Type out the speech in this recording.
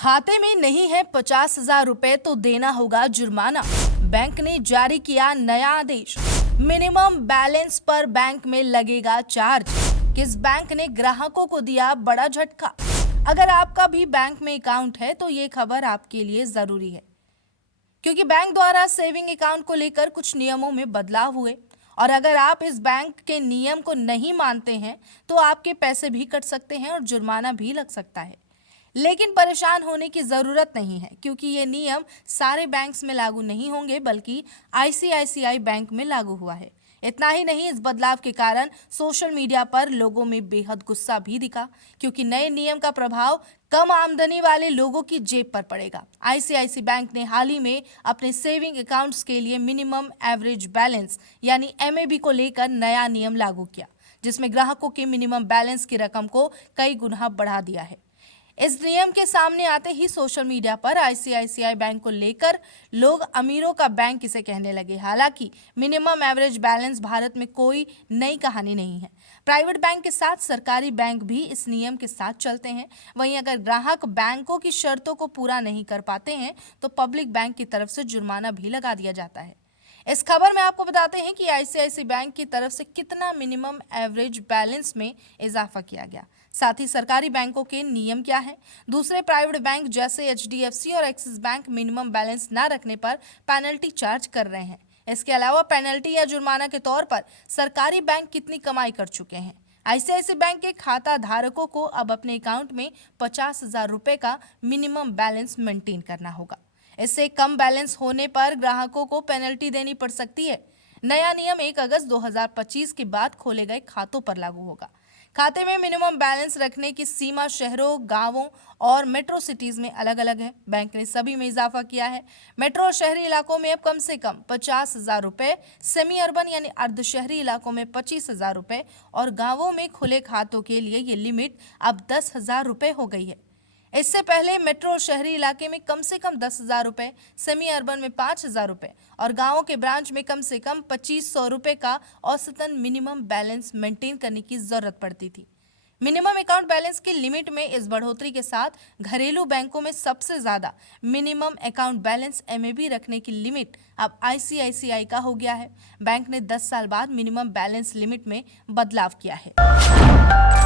खाते में नहीं है 50,000 रुपए तो देना होगा जुर्माना। बैंक ने जारी किया नया आदेश। मिनिमम बैलेंस पर बैंक में लगेगा चार्ज। किस बैंक ने ग्राहकों को दिया बड़ा झटका? अगर आपका भी बैंक में अकाउंट है तो ये खबर आपके लिए जरूरी है, क्योंकि बैंक द्वारा सेविंग अकाउंट को लेकर कुछ नियमों में बदलाव हुए और अगर आप इस बैंक के नियम को नहीं मानते हैं तो आपके पैसे भी कट सकते हैं और जुर्माना भी लग सकता है। लेकिन परेशान होने की जरूरत नहीं है, क्योंकि ये नियम सारे बैंक्स में लागू नहीं होंगे बल्कि आईसीआईसीआई बैंक में लागू हुआ है। इतना ही नहीं, इस बदलाव के कारण सोशल मीडिया पर लोगों में बेहद गुस्सा भी दिखा, क्योंकि नए नियम का प्रभाव कम आमदनी वाले लोगों की जेब पर पड़ेगा। आईसीआईसीआई बैंक ने हाल ही में अपने सेविंग अकाउंट्स के लिए मिनिमम एवरेज बैलेंस यानी एमएबी को लेकर नया नियम लागू किया, जिसमें ग्राहकों के मिनिमम बैलेंस की रकम को कई गुना बढ़ा दिया है। इस नियम के सामने आते ही सोशल मीडिया पर आईसीआईसीआई बैंक को लेकर लोग अमीरों का बैंक इसे कहने लगे। हालांकि मिनिमम एवरेज बैलेंस भारत में कोई नई कहानी नहीं है। प्राइवेट बैंक के साथ सरकारी बैंक भी इस नियम के साथ चलते हैं। वहीं अगर ग्राहक बैंकों की शर्तों को पूरा नहीं कर पाते हैं तो पब्लिक बैंक की तरफ से जुर्माना भी लगा दिया जाता है। इस खबर में आपको बताते हैं कि आईसीआईसीआई बैंक की तरफ से कितना मिनिमम एवरेज बैलेंस में इजाफा किया गया, साथ ही सरकारी बैंकों के नियम क्या है। दूसरे प्राइवेट बैंक जैसे एचडीएफसी और एक्सिस बैंक मिनिमम बैलेंस न रखने पर पेनल्टी चार्ज कर रहे हैं। इसके अलावा पेनल्टी या जुर्माना के तौर पर सरकारी बैंक कितनी कमाई कर चुके हैं। आईसीआईसीआई बैंक के खाता धारकों को अब अपने अकाउंट में 50,000 रुपए का मिनिमम बैलेंस मेंटेन करना होगा। इससे कम बैलेंस होने पर ग्राहकों को पेनल्टी देनी पड़ सकती है। नया नियम 1 अगस्त 2025 के बाद खोले गए खातों पर लागू होगा। खाते में मिनिमम बैलेंस रखने की सीमा शहरों, गांवों और मेट्रो सिटीज में अलग अलग है। बैंक ने सभी में इजाफा किया है। मेट्रो और शहरी इलाकों में अब कम से कम 50,000 रुपए, सेमी अर्बन यानी अर्ध शहरी इलाकों में 25,000 रुपए और गांवों में खुले खातों के लिए ये लिमिट अब 10,000 रुपए हो गई है। इससे पहले मेट्रो और शहरी इलाके में कम से कम 10,000 रुपए, सेमी अर्बन में 5,000 रुपए और गांवों के ब्रांच में कम से कम 2,500 रुपए का औसतन मिनिमम बैलेंस मेंटेन करने की जरूरत पड़ती थी। मिनिमम अकाउंट बैलेंस की लिमिट में इस बढ़ोतरी के साथ घरेलू बैंकों में सबसे ज्यादा मिनिमम अकाउंट बैलेंस एमएबी रखने की लिमिट अब आईसीआईसीआई का हो गया है। बैंक ने 10 साल बाद मिनिमम बैलेंस लिमिट में बदलाव किया है।